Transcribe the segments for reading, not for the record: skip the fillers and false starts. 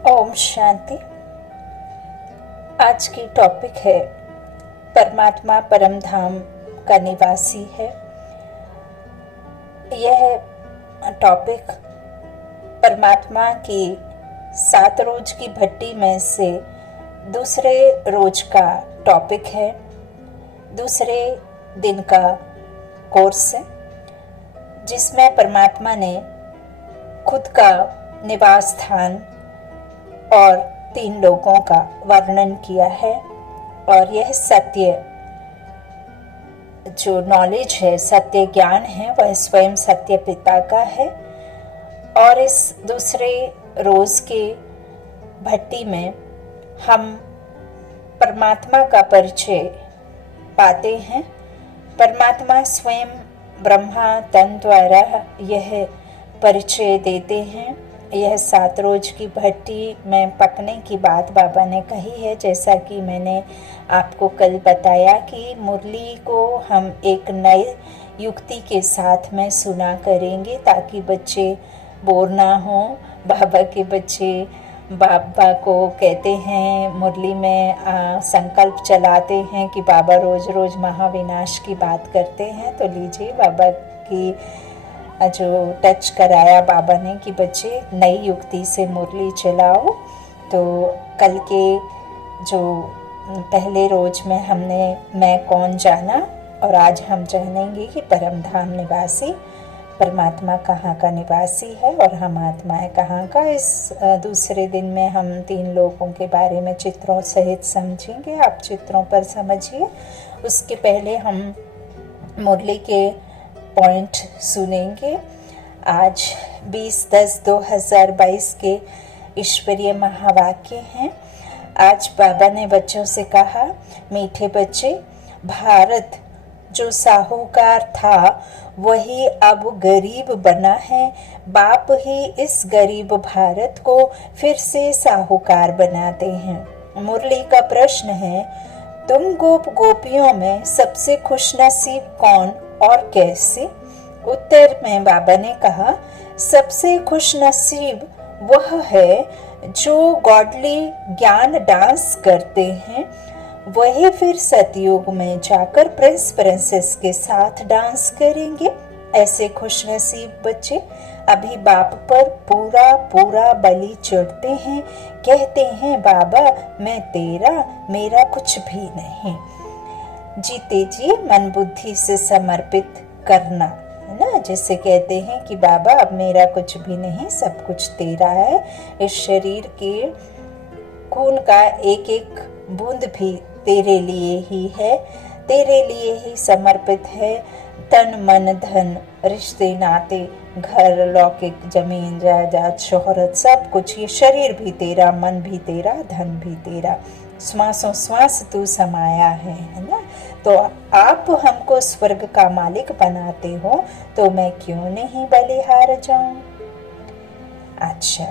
ओम शांति। आज की टॉपिक है परमात्मा परम धाम का निवासी है। यह टॉपिक परमात्मा की 7 रोज की भट्टी में से दूसरे रोज का टॉपिक है, दूसरे दिन का कोर्स है, जिसमें परमात्मा ने खुद का निवास स्थान और 3 लोगों का वर्णन किया है। और यह सत्य जो नॉलेज है, सत्य ज्ञान है, वह स्वयं सत्य पिता का है। और इस दूसरे रोज के भट्टी में हम परमात्मा का परिचय पाते हैं। परमात्मा स्वयं ब्रह्मा तन द्वारा यह परिचय देते हैं। यह 7 रोज की भट्टी में पकने की बात बाबा ने कही है। जैसा कि मैंने आपको कल बताया कि मुरली को हम एक नए युक्ति के साथ में सुना करेंगे ताकि बच्चे बोर ना हो। बाबा के बच्चे बाबा को कहते हैं, मुरली में संकल्प चलाते हैं कि बाबा रोज रोज महाविनाश की बात करते हैं। तो लीजिए, बाबा की जो टच कराया बाबा ने कि बच्चे नई युक्ति से मुरली चलाओ। तो कल के जो पहले रोज में हमने मैं कौन जाना, और आज हम जानेंगे कि परम धाम निवासी परमात्मा कहाँ का निवासी है और हम आत्माएं कहाँ का। इस दूसरे दिन में हम 3 लोगों के बारे में चित्रों सहित समझेंगे। आप चित्रों पर समझिए। उसके पहले हम मुरली के पॉइंट सुनेंगे। आज 20/10/2022 के ईश्वरीय महावाक्य हैं। आज बाबा ने बच्चों से कहा, मीठे बच्चे, भारत जो साहूकार था वही अब गरीब बना है। बाप ही इस गरीब भारत को फिर से साहूकार बनाते हैं। मुरली का प्रश्न है, तुम गोप गोपियों में सबसे खुशनसीब कौन और कैसे? उत्तर में बाबा ने कहा, सबसे खुशनसीब वह है जो गॉडली ज्ञान डांस करते हैं। वही फिर सतयुग में जाकर प्रिंस प्रिंसेस के साथ डांस करेंगे। ऐसे खुशनसीब बच्चे अभी बाप पर पूरा पूरा बलि चढ़ते हैं। कहते हैं, बाबा मैं तेरा, मेरा कुछ भी नहीं। जीते जी मन बुद्धि से समर्पित करना है ना, जिसे कहते हैं कि बाबा अब मेरा कुछ भी नहीं, सब कुछ तेरा है। इस शरीर के खून का एक एक बूंद भी तेरे लिए ही है, तेरे लिए ही समर्पित है। तन मन धन रिश्ते नाते घर लौकिक जमीन जायदाद शोहरत सब कुछ, ये शरीर भी तेरा, मन भी तेरा, धन भी तेरा, श्वासों श्वास तू समाया है ना। तो आप हमको स्वर्ग का मालिक बनाते हो, तो मैं क्यों नहीं बलिहार जाऊं। अच्छा,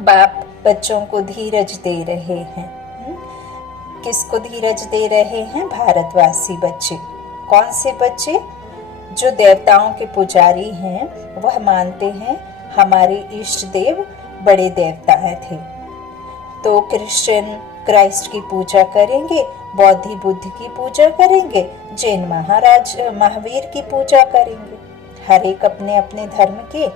बाप बच्चों को धीरज दे रहे हैं। किसको धीरज दे रहे हैं? भारतवासी बच्चे। कौन से बच्चे? जो देवताओं के पुजारी हैं, वह मानते हैं हमारे इष्ट देव बड़े देवता थे। तो क्रिश्चियन क्राइस्ट की पूजा करेंगे, बौद्धी बुद्ध की पूजा करेंगे, जैन महाराज महावीर की पूजा करेंगे। हर एक अपने अपने धर्म के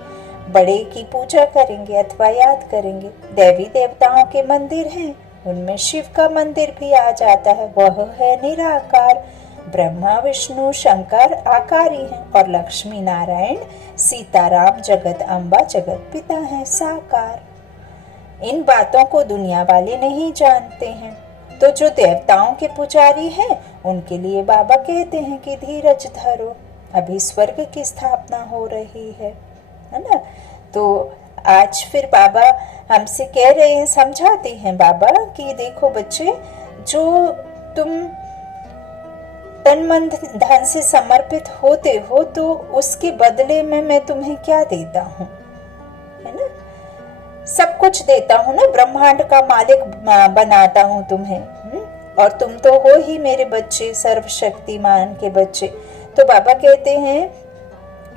बड़े की पूजा करेंगे अथवा याद करेंगे। देवी देवताओं के मंदिर हैं, उनमें शिव का मंदिर भी आ जाता है। वह है निराकार। ब्रह्मा विष्णु शंकर आकारी हैं और लक्ष्मी नारायण सीताराम जगत अम्बा जगत पिता हैं साकार। इन बातों को दुनिया वाले नहीं जानते हैं। तो जो देवताओं के पुजारी हैं, उनके लिए बाबा कहते हैं कि धीरज धरो, अभी स्वर्ग की स्थापना हो रही है ना। तो आज फिर बाबा हमसे कह रहे हैं, समझाते हैं बाबा कि देखो बच्चे, जो तुम तन मन धन से समर्पित होते हो, तो उसके बदले में मैं तुम्हें क्या देता हूँ, है ना। सब कुछ देता हूँ ना, ब्रह्मांड का मालिक बनाता हूँ तुम्हें। और तुम तो हो ही मेरे बच्चे, सर्वशक्तिमान के बच्चे। तो बाबा कहते हैं,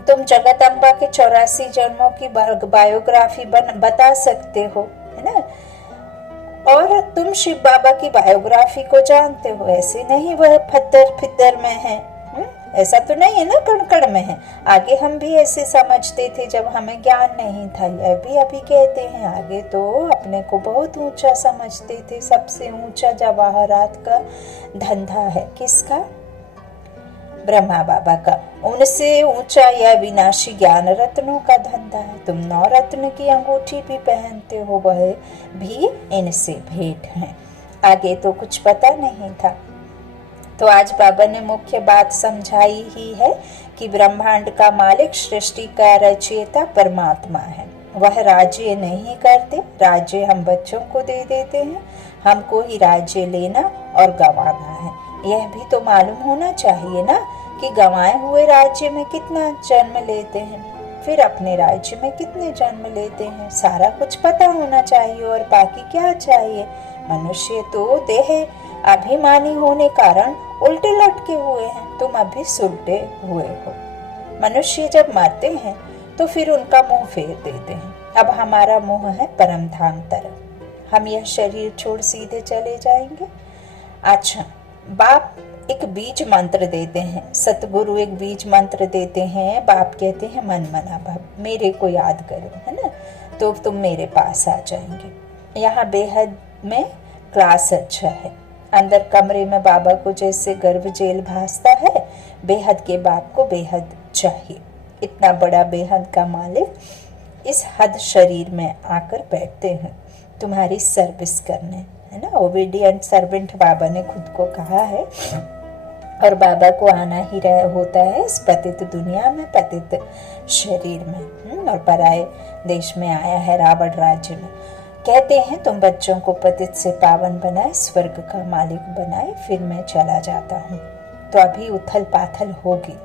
तुम जगत अम्बा के 84 जन्मों की बायोग्राफी बता सकते हो, है ना। और तुम शिव बाबा की बायोग्राफी को जानते हो, ऐसे नहीं वह फद्दर फिद्दर में है, ऐसा तो नहीं है ना कण कण में है। आगे हम भी ऐसे समझते थे जब हमें ज्ञान नहीं था, यह भी अभी कहते हैं। आगे तो अपने को बहुत ऊंचा समझते थे, सबसे ऊंचा जवाहरात का धंधा है किसका? ब्रह्मा बाबा का। उनसे ऊंचा यह विनाशी ज्ञान रत्नों का धंधा है। तुम 9 रत्न की अंगूठी भी पहनते हो, वह भी इनसे भेंट है। आगे तो कुछ पता नहीं था। तो आज बाबा ने मुख्य बात समझाई ही है कि ब्रह्मांड का मालिक, सृष्टि का रचयिता परमात्मा है। वह राज्य नहीं करते, राज्य हम बच्चों को दे देते हैं। हमको ही राज्य लेना और गंवाना है। यह भी तो मालूम होना चाहिए ना कि गंवाए हुए राज्य में कितना जन्म लेते हैं, फिर अपने राज्य में कितने जन्म लेते हैं, सारा कुछ पता होना चाहिए। और बाकी क्या चाहिए? मनुष्य तो देह अभिमानी होने कारण उल्टे लटके हुए हैं, तुम अभी सुलटे हुए हो। मनुष्य जब मरते हैं तो फिर उनका मुंह फेर देते हैं। अब हमारा मुंह है परम धाम तरफ, हम यह शरीर छोड़ सीधे चले जाएंगे। अच्छा, बाप एक बीज मंत्र देते हैं, सतगुरु एक बीज मंत्र देते हैं। बाप कहते हैं मन मना भाव, मेरे को याद करो, है ना, तो तुम मेरे पास आ जाएंगे। यहाँ बेहद में क्लास अच्छा है। अंदर कमरे में बाबा को जैसे गर्भ जेल भासता है, बेहद के बाप को बेहद चाहिए। इतना बड़ा बेहद का मालिक इस हद शरीर में आकर बैठते हैं तुम्हारी सर्विस करने, है ना। ओबीडियंट सर्वेंट बाबा ने खुद को कहा है। और बाबा को आना ही होता है इस पतित दुनिया में, पतित शरीर में, और पराए देश में आया है, रावण राज्य में। कहते हैं तुम बच्चों को पतित से पावन बनाए, स्वर्ग का मालिक बनाए, फिर मैं चला जाता हूँ। तो अभी उथल पाथल होगी।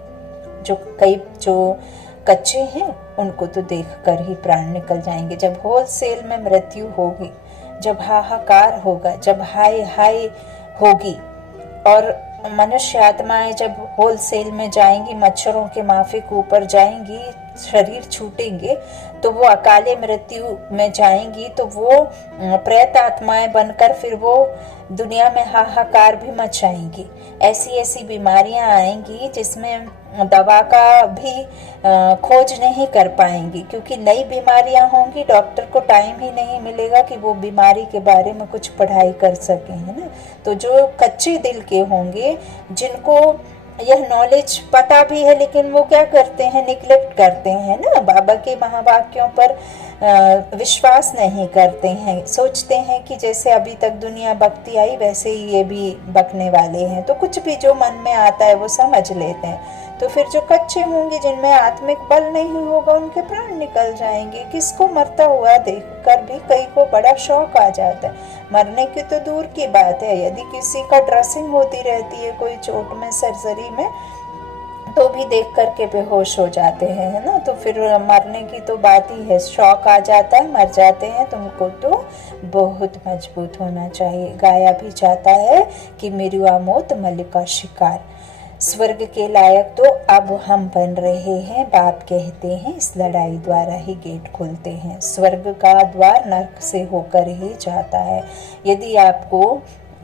जो कच्चे हैं उनको तो देख कर ही प्राण निकल जाएंगे। जब होलसेल में मृत्यु होगी, जब हाहाकार होगा, जब हाय हाय होगी, और मनुष्य आत्माएं जब होलसेल में जाएंगी, मच्छरों के माफिक ऊपर जाएंगी, शरीर छूटेंगे, तो वो अकाले मृत्यु में जाएंगी, तो वो प्रेत आत्माएं बनकर फिर वो दुनिया में हाहाकार भी मचाएंगी। ऐसी ऐसी बीमारियां आएंगी जिसमें दवा का भी खोज नहीं कर पाएंगी, क्योंकि नई बीमारियां होंगी, डॉक्टर को टाइम ही नहीं मिलेगा कि वो बीमारी के बारे में कुछ पढ़ाई कर सकें, है ना। तो जो कच्चे दिल के होंगे, जिनको यह नॉलेज पता भी है, लेकिन वो क्या करते हैं, निग्लेक्ट करते हैं ना, बाबा के महावाक्यों पर विश्वास नहीं करते हैं। सोचते हैं कि जैसे अभी तक दुनिया बकती आई वैसे ही ये भी बकने वाले हैं, तो कुछ भी जो मन में आता है वो समझ लेते हैं। तो फिर जो कच्चे होंगे, जिनमें आत्मिक बल नहीं होगा, उनके प्राण निकल जाएंगे। किसको मरता हुआ देखकर भी कई को बड़ा शौक आ जाता है। मरने की तो दूर की बात है, यदि किसी का ड्रेसिंग होती रहती है कोई चोट में, सर्जरी में, तो भी देख करके बेहोश हो जाते हैं, है ना। तो फिर मरने की तो बात ही है, शौक आ जाता है, मर जाते हैं। तुमको तो बहुत मजबूत होना चाहिए। गाया भी जाता है कि मिरुआ मौत मल्लिका शिकार, स्वर्ग के लायक तो अब हम बन रहे हैं। बाप कहते हैं इस लड़ाई द्वारा ही गेट खुलते हैं। स्वर्ग का द्वार नर्क से होकर ही जाता है। यदि आपको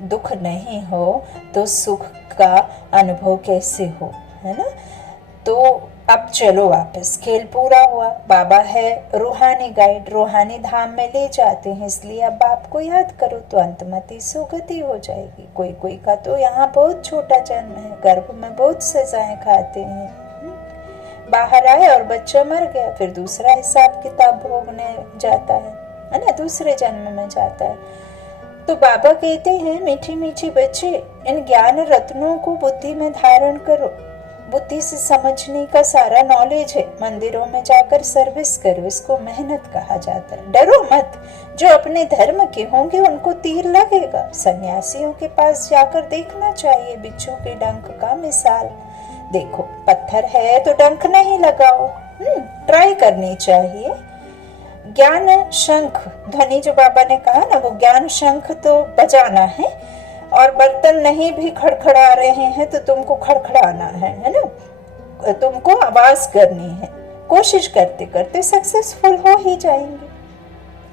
दुख नहीं हो तो सुख का अनुभव कैसे हो, है ना। तो अब चलो वापस, खेल पूरा हुआ। बाबा है रूहानी गाइड, रूहानी धाम में ले जाते हैं, इसलिए अब बाप को याद करो तो अंतमति सुगति हो जाएगी। कोई कोई का तो यहाँ बहुत छोटा जन्म है, गर्भ में बहुत सजाएं खाते हैं, बाहर आए और बच्चा मर गया, फिर दूसरा हिसाब किताब भोगने जाता है ना, दूसरे जन्म में जाता है। तो बाबा कहते हैं मीठी मीठी बच्चे, इन ज्ञान रत्नों को बुद्धि में धारण करो। बुद्धि से समझने का सारा नॉलेज है। मंदिरों में जाकर सर्विस करो, इसको मेहनत कहा जाता है। डरो मत, जो अपने धर्म के होंगे उनको तीर लगेगा। सन्यासियों के पास जाकर देखना चाहिए बिच्छू के डंक का मिसाल। देखो पत्थर है तो डंक नहीं लगाओ, ट्राई करनी चाहिए। ज्ञान शंख ध्वनि जो बाबा ने कहा ना, वो ज्ञान शंख तो बजाना है, और बर्तन नहीं भी खड़खड़ा रहे हैं तो तुमको खड़खड़ाना है ना, तुमको आवाज करनी है। कोशिश करते करते सक्सेसफुल हो ही जाएंगे।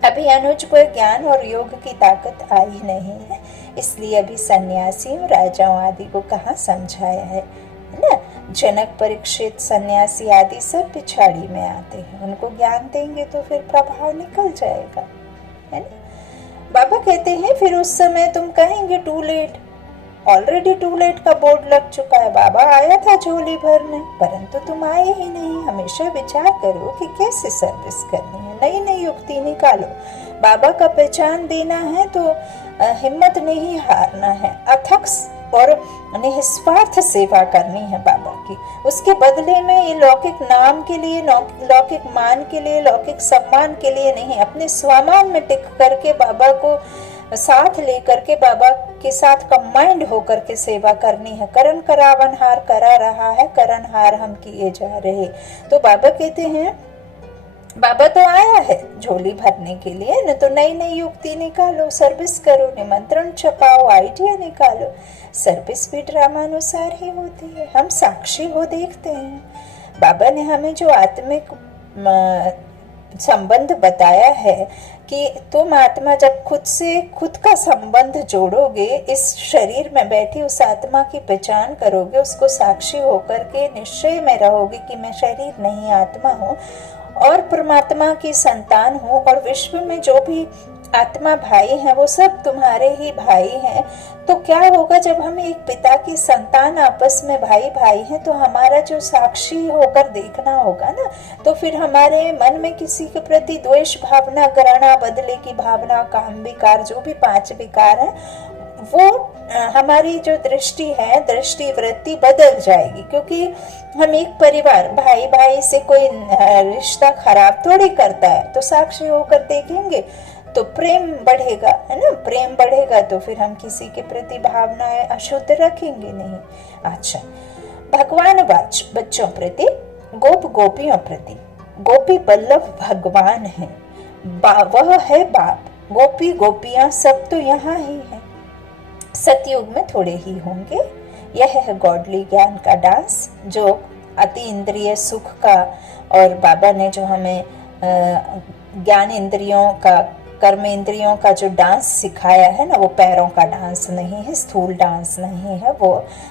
अभी अनुज को ज्ञान और योग की ताकत आई नहीं है, इसलिए अभी सन्यासियों, राजाओं आदि को कहाँ समझाया है ना। जनक, परीक्षित, सन्यासी आदि सब पिछाड़ी में आते हैं, उनको ज्ञान देंगे तो फिर प्रभाव निकल जाएगा, है ना। बाबा कहते हैं फिर उस समय तुम कहेंगे too late, already too late का बोर्ड लग चुका है। बाबा आया था झोली भरने, परंतु तुम आए ही नहीं। हमेशा विचार करो कि कैसे सर्विस करनी है, नई नई युक्ति निकालो। बाबा का पहचान देना है तो हिम्मत नहीं हारना है, अथक और निस्वार्थ सेवा करनी है बाबा की। उसके बदले में ये लौकिक नाम के लिए, लौकिक मान के लिए, लौकिक सम्मान के लिए नहीं, अपने स्वमान में टिक करके बाबा को साथ लेकर के बाबा के साथ कंबाइंड होकर के सेवा करनी है। करण करावन हार करा रहा है, करण हार हम किए जा रहे। तो बाबा कहते हैं बाबा तो आया है झोली भरने के लिए, न तो नई नई युक्ति निकालो, सर्विस करो, निमंत्रण छपाओ, आइडिया निकालो। सर्विस भी ड्रामानुसार ही होती है, हम साक्षी हो देखते हैं। बाबा ने हमें जो आत्मिक संबंध बताया है कि तुम आत्मा जब खुद का संबंध जोड़ोगे, इस शरीर में बैठी उस आत्मा की पहचान करोगे, उसको साक्षी होकर के निश्चय में रहोगे कि मैं शरीर नहीं आत्मा हूँ और परमात्मा की संतान हूँ, और विश्व में जो भी आत्मा भाई हैं वो सब तुम्हारे ही भाई हैं। तो क्या होगा जब हम एक पिता की संतान आपस में भाई भाई हैं, तो हमारा जो साक्षी होकर देखना होगा ना, तो फिर हमारे मन में किसी के प्रति द्वेष भावना, घृणा, बदले की भावना, काम विकार, जो भी 5 विकार हैं, वो हमारी जो दृष्टि है, दृष्टि वृत्ति बदल जाएगी। क्योंकि हम एक परिवार, भाई भाई से कोई रिश्ता खराब थोड़ी करता है, तो साक्षी होकर देखेंगे तो प्रेम बढ़ेगा, है ना। प्रेम बढ़ेगा तो फिर हम किसी के प्रति भावनाएं अशुद्ध रखेंगे नहीं। अच्छा, भगवान वाच बच्चों प्रति, गोप गोपियों प्रति। गोपी बल्लभ भगवान है, वह है बाप। गोपी गोपियां सब तो यहाँ ही है, सतयुग में थोड़े ही होंगे। यह है गॉडली ज्ञान का डांस, जो अति इंद्रिय सुख का, और बाबा ने जो हमें ज्ञान इंद्रियों का, कर्म इंद्रियों का जो डांस सिखाया है ना, वो पैरों का डांस नहीं है, स्थूल डांस नहीं है, वो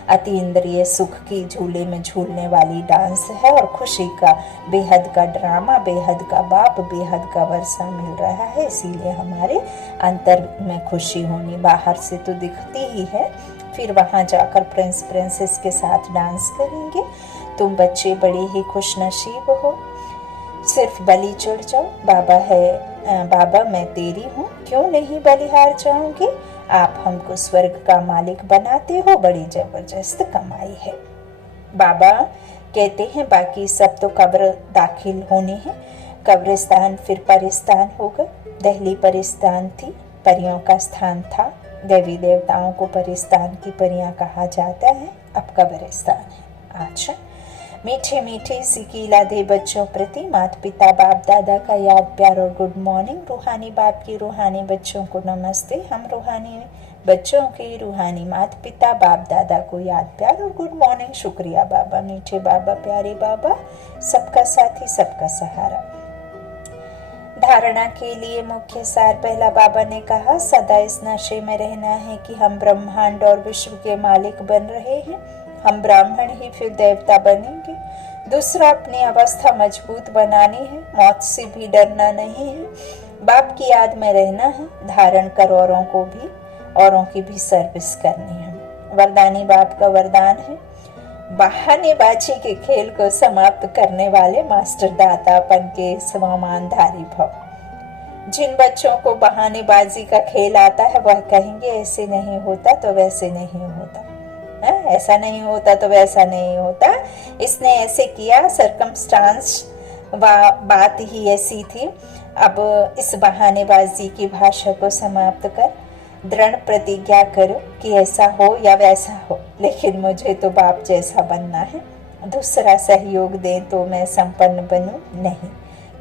अति इंद्रिय सुख की झूले में झूलने वाली डांस है, और खुशी का, बेहद का ड्रामा, बेहद का बाप, बेहद का वर्षा मिल रहा है। इसीलिए हमारे अंतर में खुशी होनी, बाहर से तो दिखती ही है, फिर वहाँ जाकर प्रिंस प्रिंसेस के साथ डांस करेंगे। तुम बच्चे बड़े ही खुश नसीब हो, सिर्फ बलि चढ़ जाओ। बाबा है, बाबा मैं तेरी हूँ, क्यों नहीं बलिहार जाऊंगी। आप हमको स्वर्ग का मालिक बनाते हो, बड़ी जबरदस्त कमाई है। बाबा कहते हैं बाकी सब तो कब्र दाखिल होने हैं, कब्रिस्तान फिर परिस्तान होगा। दहली परिस्तान थी, परियों का स्थान था, देवी देवताओं को परिस्तान की परियां कहा जाता है, अब कब्रिस्तान है। अच्छा, मीठे मीठे सिकीला दे बच्चों प्रति माता पिता बाप दादा का याद प्यार और गुड मॉर्निंग। रूहानी बाप की रूहानी बच्चों को नमस्ते। हम रूहानी बच्चों के रूहानी माता पिता बाप दादा को याद प्यार और गुड मॉर्निंग। शुक्रिया बाबा, मीठे बाबा, प्यारे बाबा, सबका साथी, सबका सहारा। धारणा के लिए मुख्य सार, पहला बाबा ने कहा सदा इस नशे में रहना है कि हम ब्रह्मांड और विश्व के मालिक बन रहे हैं, हम ब्राह्मण ही फिर देवता बनेंगे। दूसरा, अपनी अवस्था मजबूत बनानी है, मौत से भी डरना नहीं है, बाप की याद में रहना है, धारण कर औरों को भी, औरों की भी सर्विस करनी है। वरदानी बाप का वरदान है, बहानेबाजी के खेल को समाप्त करने वाले मास्टर दातापन के समानधारी भव। जिन बच्चों को बहानेबाजी का खेल आता है वह कहेंगे ऐसे नहीं होता तो वैसे नहीं होता, ऐसा नहीं होता तो वैसा नहीं होता, इसने ऐसे किया, सरकमस्टांस बात ही ऐसी थी। अब इस बहानेबाजी की भाषा को समाप्त कर दृढ़ प्रतिज्ञा करो कि ऐसा हो या वैसा हो, लेकिन मुझे तो बाप जैसा बनना है। दूसरा सहयोग दे तो मैं संपन्न बनूं, नहीं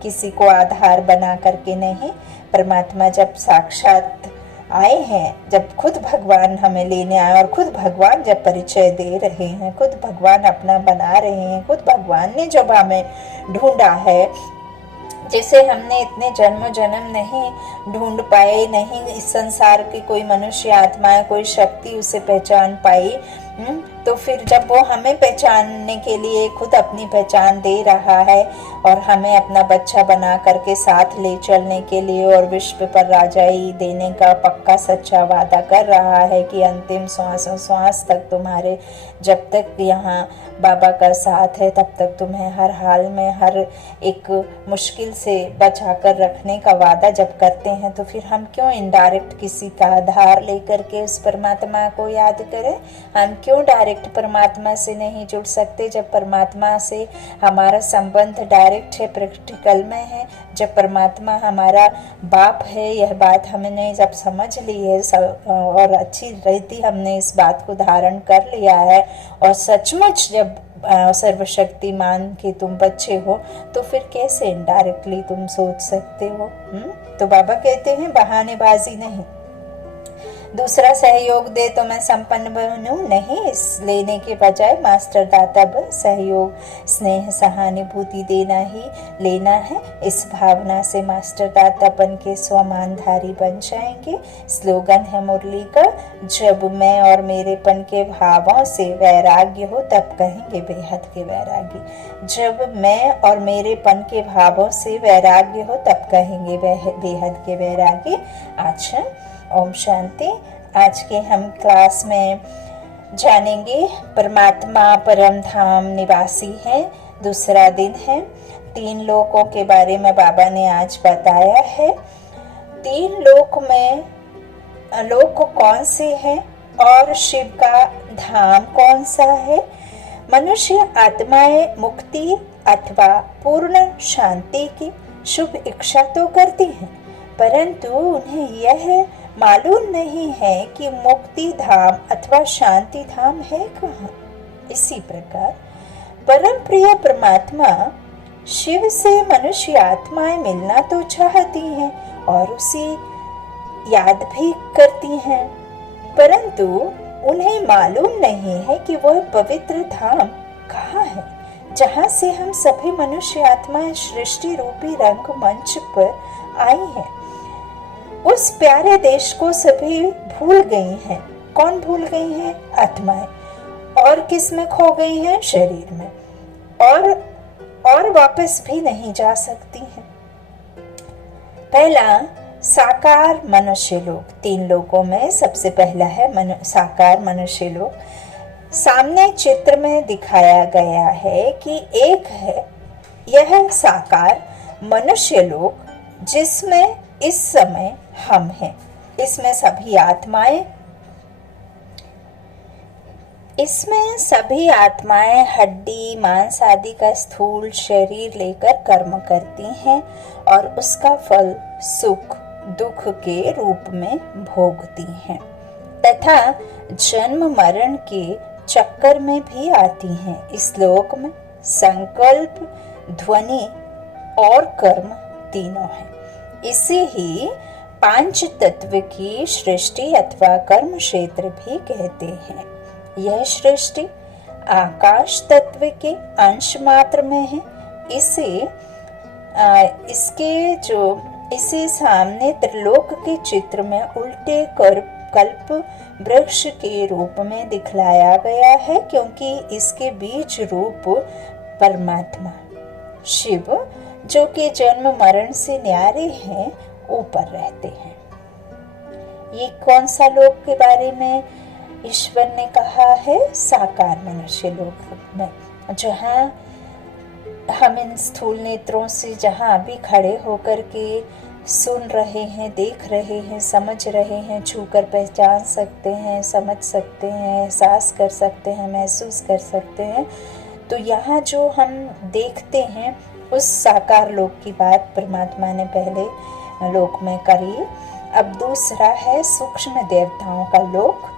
किसी को आधार बना करके नहीं। परमात्मा जब साक्षात आए हैं, जब खुद भगवान हमें लेने आए और खुद भगवान जब परिचय दे रहे हैं, खुद भगवान अपना बना रहे हैं, खुद भगवान ने जब हमें ढूंढा है, जैसे हमने इतने जन्म जन्म नहीं ढूंढ पाए, नहीं इस संसार की कोई मनुष्य आत्मा, कोई शक्ति उसे पहचान पाई, तो फिर जब वो हमें पहचानने के लिए खुद अपनी पहचान दे रहा है और हमें अपना बच्चा बना करके साथ ले चलने के लिए और विश्व पर राजाई देने का पक्का सच्चा वादा कर रहा है कि अंतिम श्वास तक तुम्हारे, जब तक यहाँ बाबा का साथ है तब तक तुम्हें हर हाल में हर एक मुश्किल से बचा कर रखने का वादा जब करते हैं, तो फिर हम क्यों इनडायरेक्ट किसी का आधार लेकर के उस परमात्मा को याद करें? हम क्यों डायरेक्ट परमात्मा से नहीं जुड़ सकते? जब परमात्मा से हमारा संबंध डायरेक्ट है, प्रैक्टिकल में है, जब परमात्मा हमारा बाप है, यह बात हमने जब समझ ली है और अच्छी रीति हमने इस बात को धारण कर लिया है और सचमुच जब सर्वशक्तिमान के तुम बच्चे हो, तो फिर कैसे इनडायरेक्टली तुम सोच सकते हो? तो बाबा कहते हैं बहानेबाजी नहीं, दूसरा सहयोग दे तो मैं संपन्न बनूं नहीं, इस लेने के बजाय मास्टर दाता बन सहयोग, स्नेह, सहानुभूति देना ही लेना है। इस भावना से मास्टर दाता बन के स्वमानधारी बन जाएंगे। स्लोगन है मुरली का, जब मैं और मेरेपन के भावों से वैराग्य हो तब कहेंगे बेहद के वैरागी। जब मैं और मेरेपन के भावों से वैराग्य हो तब कहेंगे बेहद के वैरागी। अच्छा, ओम शांति। आज के हम क्लास में जानेंगे परमात्मा परम धाम निवासी है, दूसरा दिन है। 3 लोकों के बारे में बाबा ने आज बताया है। 3 लोक में लोक कौन से हैं और शिव का धाम कौन सा है? मनुष्य आत्माएं मुक्ति अथवा पूर्ण शांति की शुभ इच्छा तो करती हैं, परंतु उन्हें यह मालूम नहीं है कि मुक्ति धाम अथवा शांति धाम है कहाँ। इसी प्रकार परम प्रिय परमात्मा शिव से मनुष्य आत्माएं मिलना तो चाहती हैं और उसी याद भी करती हैं, परंतु उन्हें मालूम नहीं है कि वह पवित्र धाम कहाँ है, जहाँ से हम सभी मनुष्य आत्माएं सृष्टि रूपी रंगमंच पर आई हैं। उस प्यारे देश को सभी भूल गई हैं। कौन भूल गई हैं? आत्माएं। और किस में खो गई हैं? शरीर में। और वापस भी नहीं जा सकती हैं। पहला साकार मनुष्य लोक। 3 लोकों में सबसे पहला है साकार मनुष्य लोक। सामने चित्र में दिखाया गया है कि एक है यह साकार मनुष्य लोक, जिसमें इस समय हम हैं। इसमें सभी आत्माएं हड्डी मांस आदि का स्थूल शरीर लेकर कर्म करती हैं और उसका फल सुख दुख के रूप में भोगती हैं तथा जन्म मरण के चक्कर में भी आती हैं। इस लोक में संकल्प, ध्वनि और कर्म तीनों हैं। इसे ही 5 तत्व की सृष्टि अथवा कर्म क्षेत्र भी कहते हैं। यह सृष्टि आकाश तत्व के अंश मात्र में है। इसे सामने त्रिलोक के चित्र में उल्टे कल्प वृक्ष के रूप में दिखलाया गया है, क्योंकि इसके बीज रूप परमात्मा शिव, जो कि जन्म मरण से न्यारे हैं, ऊपर रहते हैं। ये कौन सा लोक के बारे में ईश्वर ने कहा है? साकार मनुष्य लोक में, जहाँ हम इन स्थूल नेत्रों से जहाँ अभी खड़े होकर के सुन रहे हैं, देख रहे हैं, समझ रहे हैं, छूकर पहचान सकते हैं, समझ सकते हैं, एहसास कर सकते हैं, महसूस कर सकते हैं। तो यहाँ जो हम देखते हैं उस साकार लोक की बात परमात्मा ने पहले लोक में करी। अब दूसरा है सूक्ष्म देवताओं का लोक।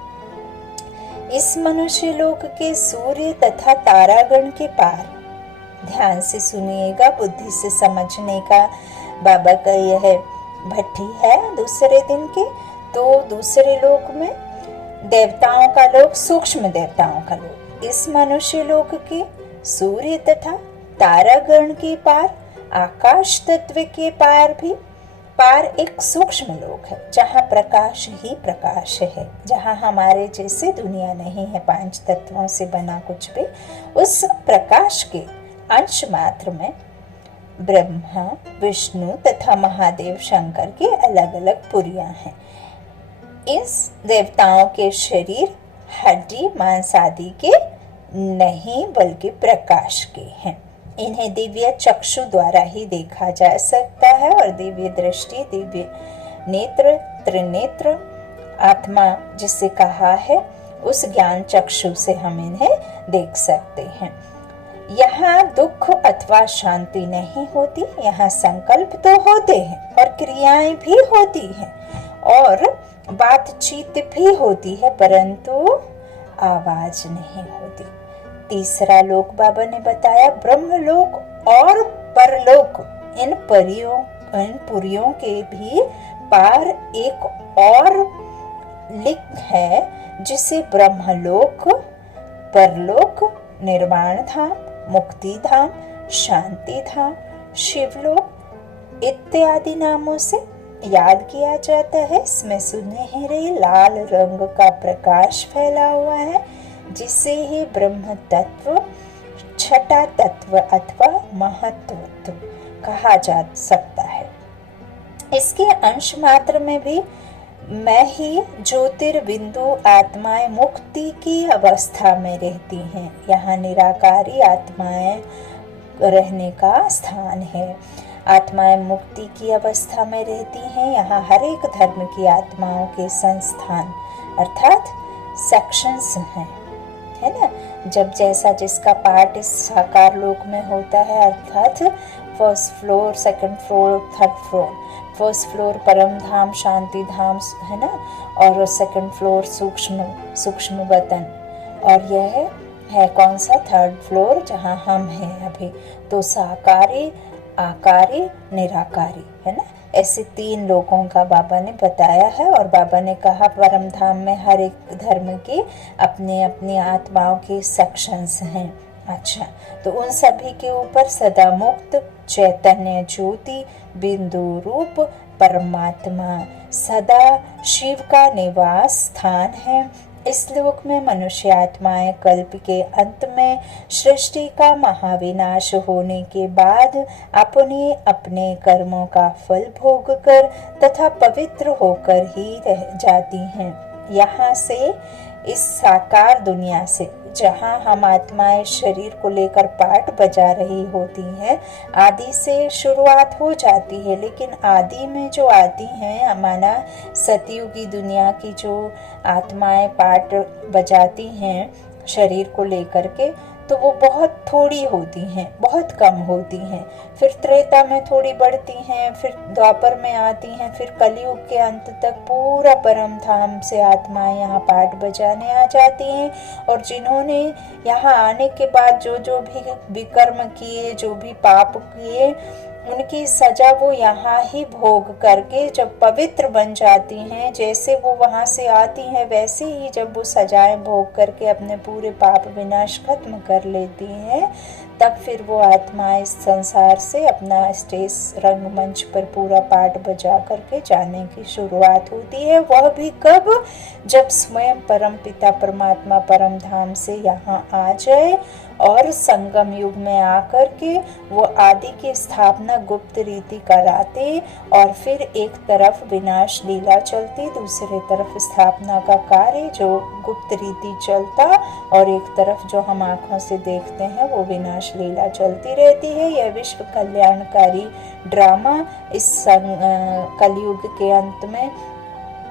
इस मनुष्य लोक के सूर्य तथा तारागण के पार, ध्यान से सुनिएगा, बुद्धि से समझने का बाबा का यह भट्टी है दूसरे दिन के। तो दूसरे लोक में देवताओं का लोक, सूक्ष्म देवताओं का लोक। इस मनुष्य लोक के सूर्य तथा तारागण के पार आकाश तत्व के पार एक सूक्ष्म लोक है, जहाँ प्रकाश ही प्रकाश है, जहाँ हमारे जैसे दुनिया नहीं है, 5 तत्वों से बना कुछ भी। उस प्रकाश के अंश मात्र में ब्रह्मा, विष्णु तथा महादेव शंकर की अलग अलग पुरियां हैं। इस देवताओं के शरीर हड्डी मांस आदि के नहीं बल्कि प्रकाश के हैं। इन्हें दिव्य चक्षु द्वारा ही देखा जा सकता है और दिव्य दृष्टि, दिव्य नेत्र, त्रिनेत्र आत्मा जिसे कहा है, उस ज्ञान चक्षु से हम इन्हें देख सकते हैं। यहाँ दुख अथवा शांति नहीं होती, यहाँ संकल्प तो होते हैं और क्रियाएं भी होती हैं और बातचीत भी होती है, परंतु आवाज नहीं होती। तीसरा लोक बाबा ने बताया ब्रह्मलोक और परलोक। इन पुरियों के भी पार एक और लिंक है, जिसे ब्रह्मलोक, परलोक, निर्वाण धाम, मुक्ति धाम, शांति धाम, शिवलोक इत्यादि नामों से याद किया जाता है। इसमें सुनहरे लाल रंग का प्रकाश फैला हुआ है, जिसे ही ब्रह्म तत्व, छठा तत्व अथवा महत्व कहा जा सकता है। इसके अंश मात्र में भी मैं ही ज्योतिर्बिंदु आत्माएं मुक्ति की अवस्था में रहती हैं। यहाँ निराकारी आत्माएं रहने का स्थान है। आत्माएं मुक्ति की अवस्था में रहती हैं। यहाँ हर एक धर्म की आत्माओं के संस्थान अर्थात सेक्शंस हैं, है ना। जब जैसा जिसका पार्ट इस साकार लोक में होता है, अर्थात first floor, second floor, third floor. First floor परम धाम, शांति धाम, है ना, और सेकंड फ्लोर सूक्ष्म वतन, और यह है कौन सा, थर्ड फ्लोर, जहाँ हम हैं अभी। तो साकारी, आकारी, निराकारी, है ना। ऐसे 3 लोगों का बाबा ने बताया है। और बाबा ने कहा परम धाम में हर एक धर्म की अपने अपनी आत्माओं के सेक्शंस हैं। अच्छा, तो उन सभी के ऊपर सदा मुक्त चैतन्य ज्योति बिंदु रूप परमात्मा सदा शिव का निवास स्थान है। इस लोक में मनुष्य आत्माएं कल्प के अंत में सृष्टि का महाविनाश होने के बाद अपने अपने कर्मों का फल भोग कर तथा पवित्र होकर ही रह जाती हैं। यहाँ से, इस साकार दुनिया से, जहाँ हम आत्माएं शरीर को लेकर पाठ बजा रही होती हैं, आदि से शुरुआत हो जाती है। लेकिन आदि में जो आती हैं, माना सतयुगी दुनिया की जो आत्माएं पाठ बजाती हैं शरीर को लेकर के, तो वो बहुत थोड़ी होती हैं, बहुत कम होती हैं। फिर त्रेता में थोड़ी बढ़ती हैं, फिर द्वापर में आती हैं, फिर कलयुग के अंत तक पूरा परम धाम से आत्माएं यहाँ पाठ बजाने आ जाती हैं। और जिन्होंने यहाँ आने के बाद जो जो भी विकर्म किए, जो भी पाप किए, उनकी सजा वो यहाँ ही भोग करके जब पवित्र बन जाती हैं, जैसे वो वहाँ से आती हैं वैसे ही जब वो सजाएं भोग करके अपने पूरे पाप विनाश खत्म कर लेती हैं, तब फिर वो आत्मा इस संसार से अपना स्टेज रंगमंच पर पूरा पाठ बजा करके जाने की शुरुआत होती है। वह भी कब, जब स्वयं परम पिता परमात्मा परम धाम से यहाँ आ जाए और संगम युग में आकर के वो आदि की स्थापना गुप्त रीति कराते, और फिर एक तरफ विनाश लीला चलती, दूसरी तरफ स्थापना का कार्य जो गुप्त रीति चलता, और एक तरफ जो हम आँखों से देखते हैं वो विनाश लीला चलती रहती है। यह विश्व कल्याणकारी ड्रामा इस कलयुग के अंत में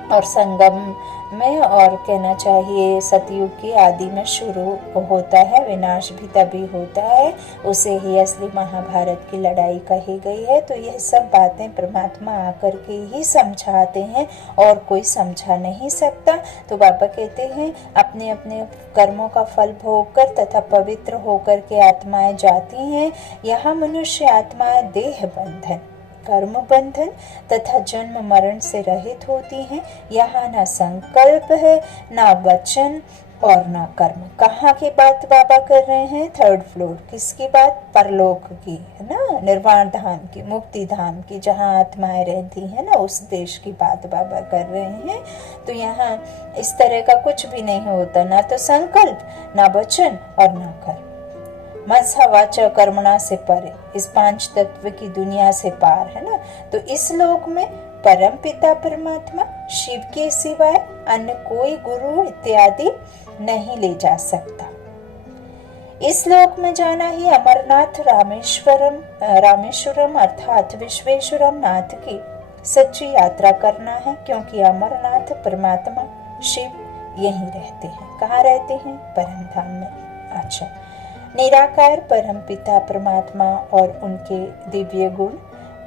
और संगम में, और कहना चाहिए सतयुग की आदि में शुरू होता है। विनाश भी तभी होता है, उसे ही असली महाभारत की लड़ाई कही गई है। तो यह सब बातें परमात्मा आकर के ही समझाते हैं और कोई समझा नहीं सकता। तो बाबा कहते हैं अपने अपने कर्मों का फल भोग कर तथा पवित्र होकर के आत्माएं जाती हैं। यहाँ मनुष्य आत्माएं देह बंधन, कर्म बंधन तथा जन्म मरण से रहित होती हैं। यहाँ न संकल्प है, न वचन, और न कर्म। कहाँ की बात बाबा कर रहे हैं? Third floor. किसकी बात? परलोक की, है ना, निर्वाण धाम की, मुक्ति धाम की, जहाँ आत्माएं रहती है ना, उस देश की बात बाबा कर रहे हैं। तो यहाँ इस तरह का कुछ भी नहीं होता, ना तो संकल्प, ना वचन और ना कर्म। मनसा वाचा कर्मणा से परे, इस पांच तत्व की दुनिया से पार, है ना। तो इस लोक में परम पिता परमात्मा शिव के सिवाय अन्य कोई गुरु इत्यादि नहीं ले जा सकता। इस लोक में जाना ही अमरनाथ रामेश्वरम अर्थात विश्वेश्वरम नाथ की सच्ची यात्रा करना है, क्योंकि अमरनाथ परमात्मा शिव यहीं रहते हैं। कहाँ रहते हैं? परम धाम में। अच्छा, निराकार परम पिता परमात्मा और उनके दिव्य गुण।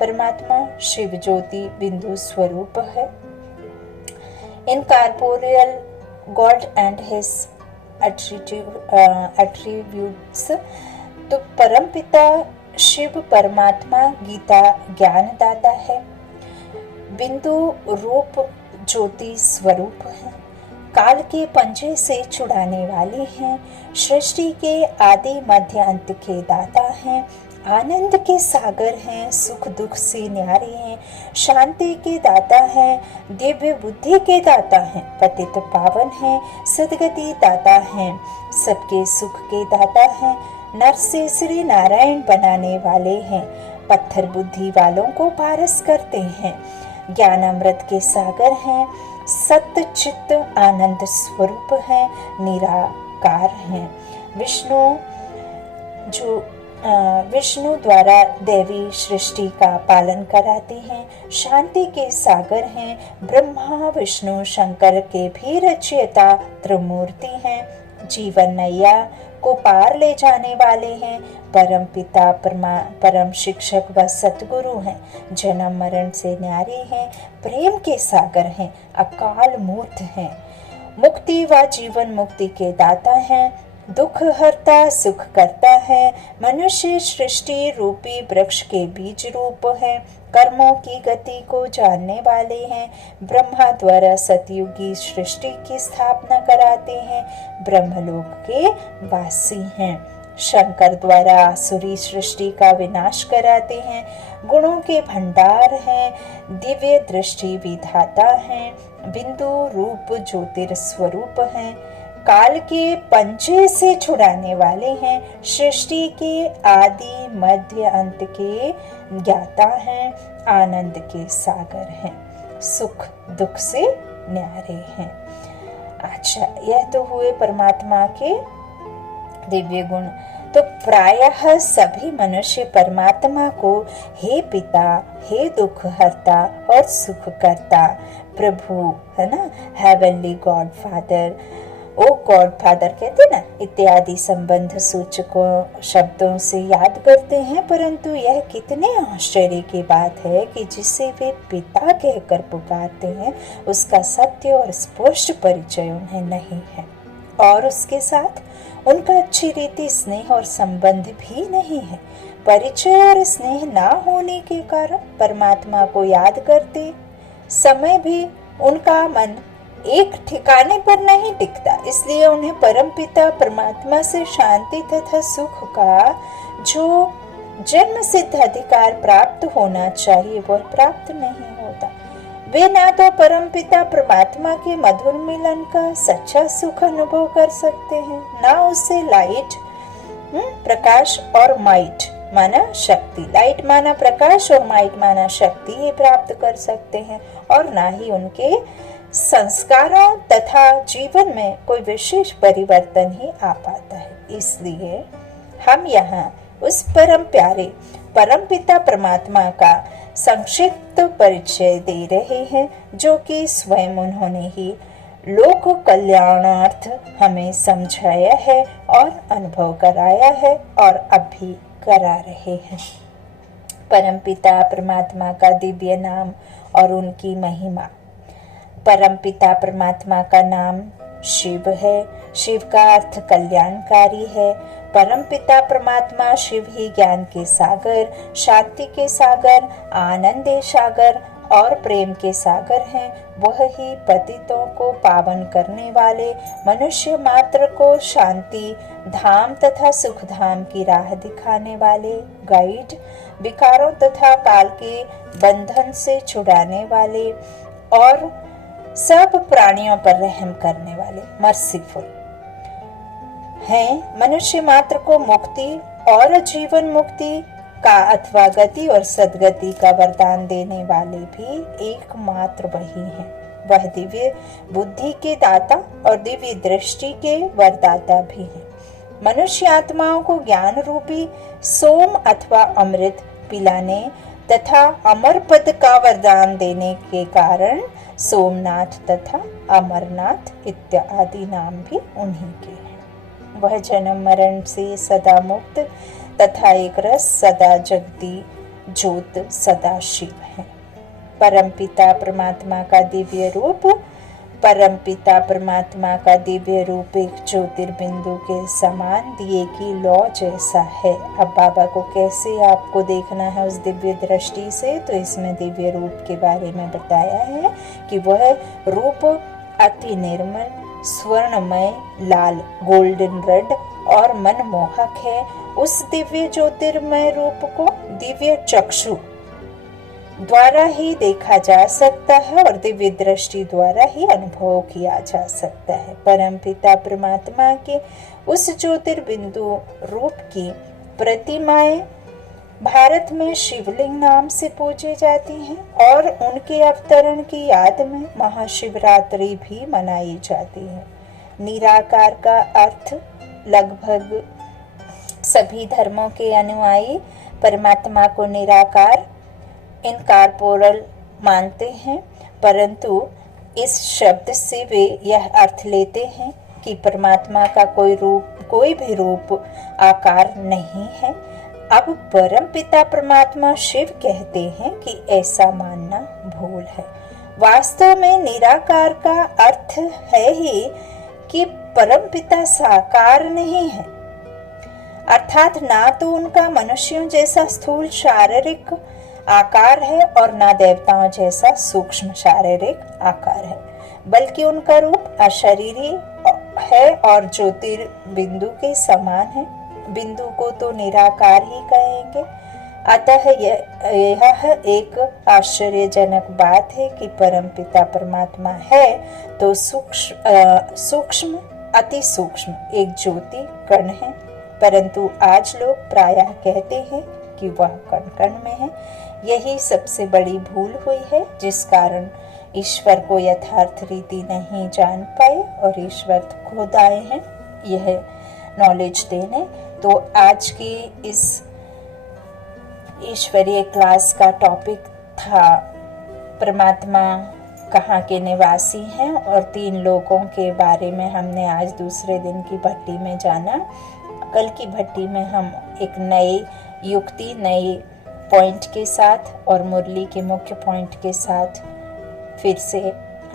परमात्मा शिव ज्योति बिंदु स्वरूप है। Incorporeal God and his attributes. तो परम पिता शिव परमात्मा गीता ज्ञान दाता है, बिंदु रूप ज्योति स्वरूप है, काल के पंजे से छुड़ाने वाले हैं, सृष्टि के आदि मध्य अंत के दाता हैं, आनंद के सागर हैं, सुख दुख से न्यारे हैं, शांति के दाता हैं, दिव्य बुद्धि के दाता हैं, पतित पावन हैं, सदगति दाता हैं, सबके सुख के दाता हैं, नर से श्री नारायण बनाने वाले हैं, पत्थर बुद्धि वालों को पारस करते हैं, ज्ञान अमृत के सागर हैं, सत्य चित्त आनंद स्वरूप हैं, निराकार हैं, विष्णु द्वारा देवी सृष्टि का पालन कराते हैं, शांति के सागर हैं, ब्रह्मा विष्णु शंकर के भी रचयिता त्रिमूर्ति हैं, जीवन नैया को पार ले जाने वाले हैं, परम पिता परम शिक्षक व सतगुरु हैं, जन्म मरण से न्यारे हैं, प्रेम के सागर हैं, अकाल मूर्त हैं, मुक्ति व जीवन मुक्ति के दाता हैं, दुख हरता सुख करता है, मनुष्य सृष्टि रूपी वृक्ष के बीज रूप है, कर्मों की गति को जानने वाले हैं, ब्रह्मा द्वारा सतयुगी सृष्टि की स्थापना कराते हैं, ब्रह्मलोक के वासी हैं, शंकर द्वारा आसुरी सृष्टि का विनाश कराते हैं, गुणों के भंडार हैं, दिव्य दृष्टि विधाता हैं, बिंदु रूप ज्योतिर्स्वरूप हैं, काल के पंजे से छुड़ाने वाले हैं, सृष्टि के आदि मध्य अंत के ज्ञाता हैं, आनंद के सागर हैं, सुख दुख से न्यारे हैं। अच्छा, यह तो हुए परमात्मा के दिव्य गुण। तो प्रायः सभी मनुष्य परमात्मा को हे पिता, हे दुख हरता और सुख करता प्रभु, है ना, हेवनली गॉड फादर, ओ गॉड फादर कहते ना, इत्यादि संबंध सूचकों शब्दों से याद करते हैं। परंतु यह कितने आश्चर्य की बात है कि जिसे वे पिता कहकर पुकारते हैं उसका सत्य और स्पष्ट परिचय उन्हें नहीं है, और उसके साथ उनका अच्छी रीति स्नेह और संबंध भी नहीं है। परिचय और स्नेह ना होने के कारण परमात्मा को याद करते समय भी उनका मन एक ठिकाने पर नहीं टिकता, इसलिए उन्हें परम पिता परमात्मा से शांति तथा सुख का जो जन्म सिद्ध अधिकार प्राप्त होना चाहिए वह प्राप्त नहीं होता। वे ना तो परम पिता परमात्मा के मधुर मिलन का सच्चा सुख अनुभव कर सकते हैं, ना उससे लाइट प्रकाश और माइट माना शक्ति, लाइट माना प्रकाश और माइट माना शक्ति ही प्राप्त कर सकते हैं, और ना ही उनके संस्कारों तथा जीवन में कोई विशेष परिवर्तन ही आ पाता है। इसलिए हम यहाँ उस परम प्यारे परम पिता परमात्मा का संक्षिप्त परिचय दे रहे हैं, जो कि स्वयं उन्होंने ही लोक कल्याणार्थ हमें समझाया है और अनुभव कराया है और अब भी करा रहे हैं। परम पिता परमात्मा का दिव्य नाम और उनकी महिमा। परम पिता परमात्मा का नाम शिव है। शिव का अर्थ कल्याणकारी है। परम पिता परमात्मा शिव ही ज्ञान के सागर, शांति के सागर, आनंद सागर और प्रेम के सागर हैं। वह ही पतितों को पावन करने वाले, मनुष्य मात्र को शांति धाम तथा सुख धाम की राह दिखाने वाले, गाइड, विकारों तथा काल के बंधन से छुड़ाने वाले और सब प्राणियों पर रहम करने वाले, मर्सीफुल हैं। मनुष्य मात्र को मुक्ति और जीवन मुक्ति का अथवा गति और सद्गति का वरदान देने वाले भी एकमात्र वही हैं। वह दिव्य बुद्धि के दाता और दिव्य दृष्टि के वरदाता भी हैं। मनुष्य आत्माओं को ज्ञान रूपी सोम अथवा अमृत पिलाने तथा अमर पद का वरदान देने के कारण सोमनाथ तथा अमरनाथ इत्यादि नाम भी उन्हीं के हैं। वह जन्म मरण से सदा मुक्त तथा एक रस सदा जगती ज्योत सदा शिव है। परमपिता परमात्मा का दिव्य रूप, परमपिता परमात्मा का दिव्य रूप एक ज्योतिर्बिंदु के समान दिए की लौ जैसा है। अब बाबा को कैसे आपको देखना है उस दिव्य दृष्टि से, तो इसमें दिव्य रूप के बारे में बताया है कि वह रूप अति निर्मल, स्वर्णमय, लाल, गोल्डन रेड और मनमोहक है। उस दिव्य ज्योतिर्मय रूप को दिव्य चक्षु द्वारा ही देखा जा सकता है और दिव्य दृष्टि द्वारा ही अनुभव किया जा सकता है। परमपिता परमात्मा के उस ज्योतिर्बिंदु रूप की प्रतिमाएं भारत में शिवलिंग नाम से पूजी जाती हैं और उनके अवतरण की याद में महाशिवरात्रि भी मनाई जाती है। निराकार का अर्थ लगभग सभी धर्मों के अनुयायी परमात्मा को निराकार, इनकॉर्पोरल मानते हैं, परंतु इस शब्द से वे यह अर्थ लेते हैं कि परमात्मा का कोई भी रूप आकार नहीं है। अब परम पिता परमात्मा शिव कहते हैं कि ऐसा मानना भूल है। वास्तव में निराकार का अर्थ है ही कि परम पिता साकार नहीं है, अर्थात ना तो उनका मनुष्यों जैसा स्थूल शारीरिक आकार है और ना देवताओं जैसा सूक्ष्म शारीरिक आकार है, बल्कि उनका रूप अशरीरी है और ज्योतिर्बिंदु के समान है। बिंदु को तो निराकार ही कहेंगे। अतः यह एक आश्चर्यजनक बात है कि परमपिता परमात्मा है तो सूक्ष्म अति सूक्ष्म एक ज्योति कण है, परंतु आज लोग प्रायः कहते हैं कि वह कण कण में है। यही सबसे बड़ी भूल हुई है, जिस कारण ईश्वर को यथार्थ रीति नहीं जान पाए और ईश्वर खुद आए हैं यह नॉलेज देने। तो आज की इस ईश्वरीय क्लास का टॉपिक था परमात्मा कहाँ के निवासी हैं, और 3 लोगों के बारे में हमने आज दूसरे दिन की भट्टी में जाना। कल की भट्टी में हम एक नई युक्ति, नई पॉइंट के साथ और मुरली के मुख्य पॉइंट के साथ फिर से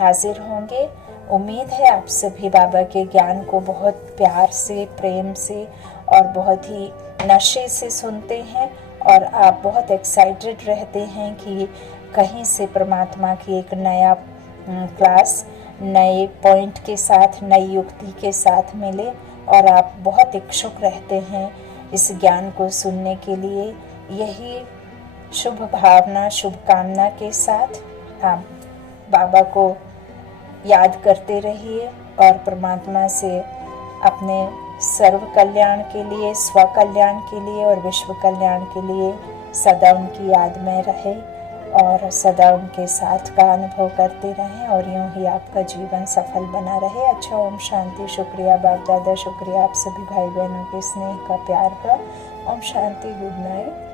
हाजिर होंगे। उम्मीद है आप सभी बाबा के ज्ञान को बहुत प्यार से, प्रेम से और बहुत ही नशे से सुनते हैं और आप बहुत एक्साइटेड रहते हैं कि कहीं से परमात्मा की एक नया क्लास नए पॉइंट के साथ, नई युक्ति के साथ मिले और आप बहुत इच्छुक रहते हैं इस ज्ञान को सुनने के लिए। यही शुभ भावना, शुभकामना के साथ आप बाबा को याद करते रहिए और परमात्मा से अपने सर्व कल्याण के लिए, स्व कल्याण के लिए और विश्व कल्याण के लिए सदा उनकी याद में रहे और सदा उनके साथ का अनुभव करते रहें और यूं ही आपका जीवन सफल बना रहे। अच्छा, ओम शांति। शुक्रिया बाप दादा, शुक्रिया आप सभी भाई बहनों के स्नेह का, प्यार का। Om Shanti, good night.